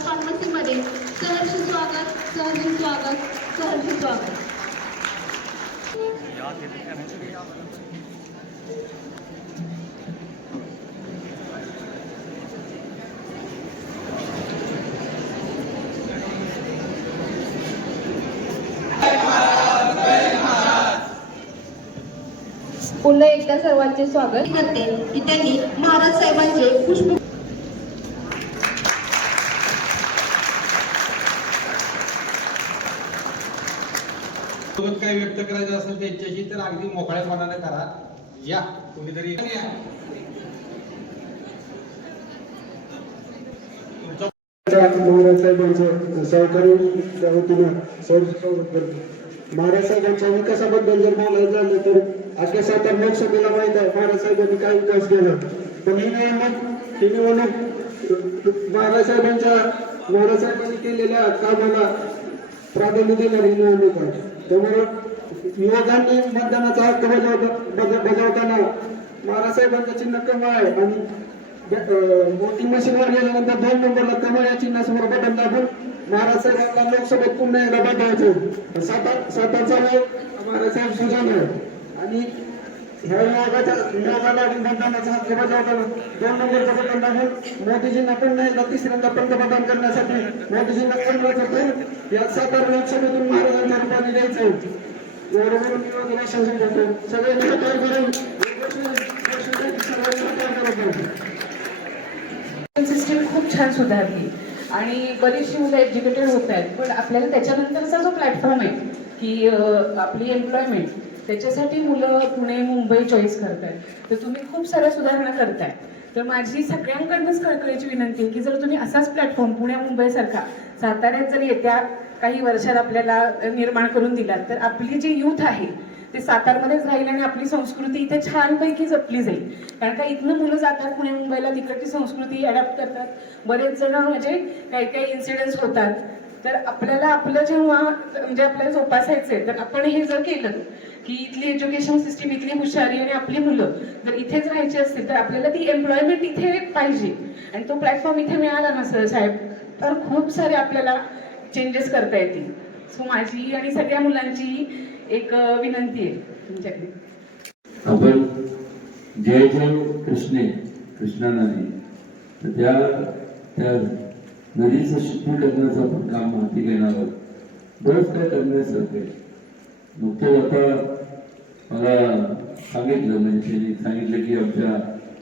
सहर्ष स्वागत सहर्ष स्वागत सहर्ष स्वागत. पुन्हा एकदा सर्वांचे स्वागत. करते. की त्यांनी महाराज साहेबांचे पुष्प सोबत काय व्यक्त करायचं असेल त्यांच्याशी तर अगदी मोकळ्या मनाने करा. या कुणीतरी या. म्हणजे महाराज सहकारी साहेबांच्या विकासाबद्दल जर बोलायचं झालं तर अख्या सातारा लोकसभेला माहीत आहे महाराज साहेबांनी काय विकास केला. पण ही निवडणूक ही निवडणूक महाराज साहेबांच्या महाराज साहेबांनी केलेल्या कामाला प्राधान्य देणारी निवडणूक आहे. त्यामुळे युवकांनी मतदानाचा हक्क बजावता बजावताना बाळासाहेबांचं चिन्ह कमी आहे आणि वोटिंग मशीनवर गेल्यानंतर दोन नंबरला कमळ या चिन्हासमोर बटन दाबून महाराज लोकसभेत पुन्हा एकदा पाठवायचं सात सातारचा वेळ महाराज साहेब सुजान आहे आणि दोन नंबरचं बटन दाबून मोदीजींना पुन्हा एकदा तिसऱ्यांदा पंतप्रधान करण्यासाठी मोदीजींना कमळाचं पण या सातारा लोकसभेतून महाराजांच्या रूपाने द्यायचं एवढं म्हणून मी माझं भाषण संपवतो सगळ्यांनी सहकार्य करून सिस्टीम खूप छान सुधारली. आणि बरीचशी मुलं एज्युकेटेड होत आहेत. पण आपल्याला त्याच्यानंतरचा जो प्लॅटफॉर्म आहे की आपली एम्प्लॉयमेंट त्याच्यासाठी मुलं पुणे मुंबई चॉईस करत आहेत तर तुम्ही खूप साऱ्या सुधारणा करताय तर माझी सगळ्यांकडनंच कळकळीची विनंती आहे की जर तुम्ही असाच प्लॅटफॉर्म पुणे मुंबईसारखा साताऱ्यात जर येत्या काही वर्षात आपल्याला निर्माण करून दिला तर आपली जी युथ आहे ते सातारमध्येच राहील आणि आपली संस्कृती इथे छानपैकी जपली जाईल. कारण का इथनं मुलं जातात पुणे मुंबईला तिकडची संस्कृती अडॅप्ट करतात. बरेच जण म्हणजे काही काही इन्सिडेंट्स होतात. तर आपल्याला आपलं जेव्हा म्हणजे आपल्याला जोपासायचंय तर आपण हे जर केलं की इथली एज्युकेशन सिस्टीम इथली हुशारी आणि आपली मुलं जर इथेच राहायची असतील तर आपल्याला ती एम्प्लॉयमेंट इथे पाहिजे. आणि तो प्लॅटफॉर्म इथे मिळाला ना सर साहेब तर खूप सारे आपल्याला चेंजेस करता येतील. सो माझी आणि सगळ्या मुलांची एक विनंती आहे तुमच्याकडे. आपण जय जय कृष्णे कृष्णा त्या त्या नदीचं शिकून करण्याचं आपण काम हाती घेणार आहोत. बरंच काय करण्यासारखे आहे. नुकतंच आता मला सांगितलं म्हणजे त्यांनी सांगितलं की आमच्या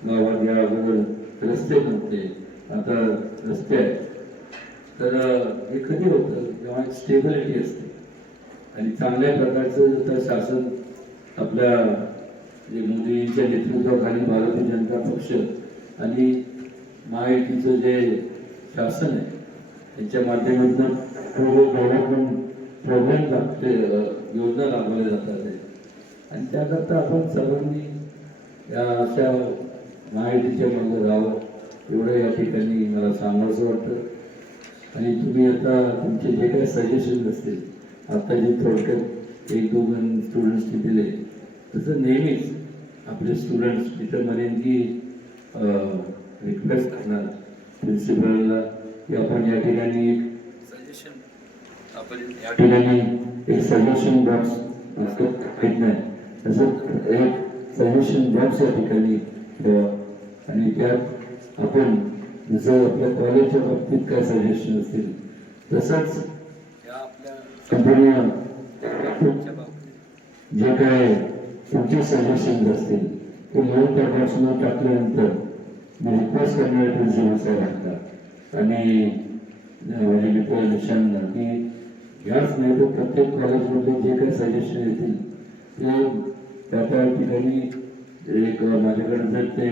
गावात या अगोदर रस्ते नव्हते. आता रस्ते आहेत. तर हे कधी होतं? जेव्हा स्टेबिलिटी असते. आणि चांगल्या प्रकारचं तर शासन आपल्या जे मोदींच्या नेतृत्वाखाली भारतीय जनता पक्ष आणि महायुतीचं जे शासन आहे त्याच्या माध्यमातून डेव्हलपमेंट प्रोग्राम लागते योजना राबवल्या जातात. आहे. आणि त्याकरता आपण सर्वांनी या अशा माहितीच्या मध्ये राहावं एवढं या ठिकाणी मला सांगावंसं वाटतं. आणि तुम्ही आता तुमचे जे काही सजेशन असतील आता जे थोडक्यात एक दोन स्टुडंट्सनी दिले तसं नेहमीच आपले स्टुडंट्स तिथं म्हणेन की रिक्वेस्ट करणार. प्रिन्सिपलला आपण या ठिकाणी आपण या ठिकाणी एक सजेशन बॉक्स असं माहीत नाही तसं एक सजेशन बॉक्स या ठिकाणी ठेवा आणि त्यात आपण जसं आपल्या कॉलेजच्या बाबतीत काय सजेशन असतील तसंच कंपन्या जे काय तुमचे सजेशन असतील ते लिहून त्या बॉक्समध्ये टाकल्यानंतर बरेच रिक्वेस्ट वेळ प्रिन्सिपल साहेब असतात आणि माझे मित्र लक्षांना की याच नाही तर प्रत्येक कॉलेजमध्ये जे काही सजेशन येतील ते त्या त्या ठिकाणी एक माझ्याकडे जर ते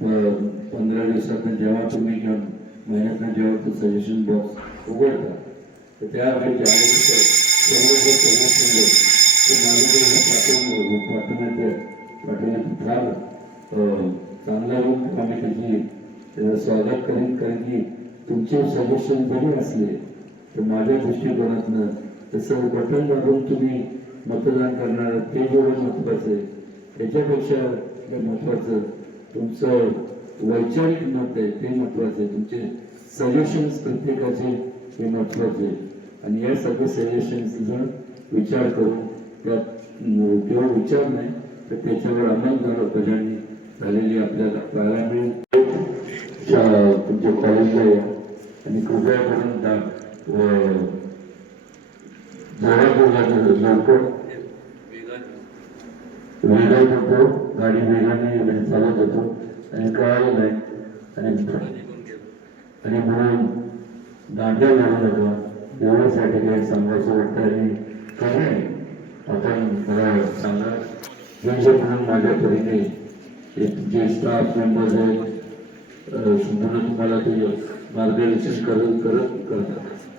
पंधरा दिवसातनं जेव्हा तुम्ही किंवा महिन्यातनं जेव्हा तो सजेशन बॉक्स उघडता तर त्यावेळी पाठवण्यात पाठवण्यात राहिलं हो, चांगला चांगल्या रूप आम्ही त्याची स्वागत करीन कारण की तुमचे सजेशन जरी असले. तर माझ्या दृष्टिकोनातनं तसं बटन दाबून तुम्ही मतदान करणार ते जेवढं महत्वाचं आहे. त्याच्यापेक्षा महत्वाचं तुमचं वैचारिक मत आहे ते महत्वाचं आहे. तुमचे सजेशन्स प्रत्येकाचे हे महत्त्वाचे आहे. आणि या सगळ्या सजेशन्सचा विचार करून त्यात अं, केवळ विचार नाही तर त्याच्यावर अंमलबजावणी झालेली आपल्याला पाहायला मिळेल तुमच्या कॉलेजला या आणि कृपया करून लवकर. वेगात होतो. गाडी वेगाने चालत होतो. आणि कळालं नाही. आणि आणि म्हणून दांड्या मारू नका. एवढ्यासाठी काही सांगायचं वाटतं आणि कमी आपण मला सांगा. म्हणजे म्हणून माझ्या परीने एक जे स्टाफ मेंबर्स आहेत संपूर्ण तुम्हाला ते मार्गदर्शन करत करत करतात